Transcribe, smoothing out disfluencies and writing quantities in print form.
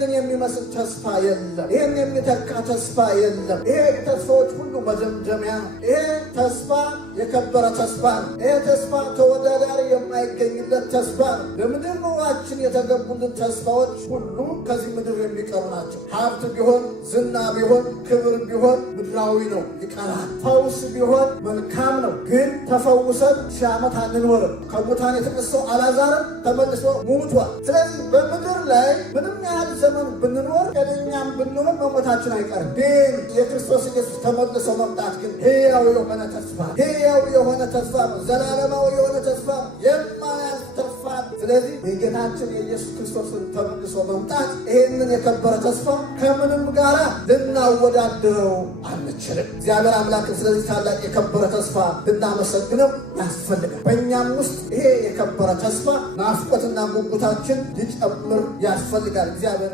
ይህንን የሚመስል ተስፋ የለም። ይህን የሚተካ ተስፋ የለም። ይሄ ተስፋዎች ሁሉ መደምደሚያ፣ ይሄ ተስፋ የከበረ ተስፋ ነው። ይሄ ተስፋ ተወዳዳሪ የማይገኝለት ተስፋ ነው። በምድር ኑሯችን የተገቡልን ተስፋዎች ሁሉ ከዚህ ምድር የሚቀሩ ናቸው። ሀብት ቢሆን፣ ዝና ቢሆን፣ ክብር ቢሆን ምድራዊ ነው፣ ይቀራል። ፈውስ ቢሆን መልካም ነው፣ ግን ተፈውሰን 1000 ዓመት አንኖርም። ከሙታን የተነሳው አልዓዛርም ተመልሶ ሞቷል። ስለዚህ በምድር ላይ ምንም ያህል ዘመን ብንኖር ጤነኛም ብንሆን መሞታችን አይቀርም። ግን የክርስቶስ ኢየሱስ ተመልሶ መምጣት ግን ሕያው የሆነ ተስፋ፣ ሕያው የሆነ ተስፋ ነው። ዘላለማዊ የሆነ ተስፋ፣ የማያልፍ ተስፋ። ስለዚህ የጌታችን የኢየሱስ ክርስቶስን ተመልሶ መምጣት ይህንን የከበረ ተስፋ ከምንም ጋር ልናወዳድረው አንችልም። እግዚአብሔር አምላክ ስለዚህ ታላቅ የከበረ ተስፋ ልናመሰግነው ያስፈልጋል። በእኛም ውስጥ ይሄ የከበረ ተስፋ ናፍቆትና ጉጉታችን ሊጨምር ያስፈልጋል። እግዚአብሔር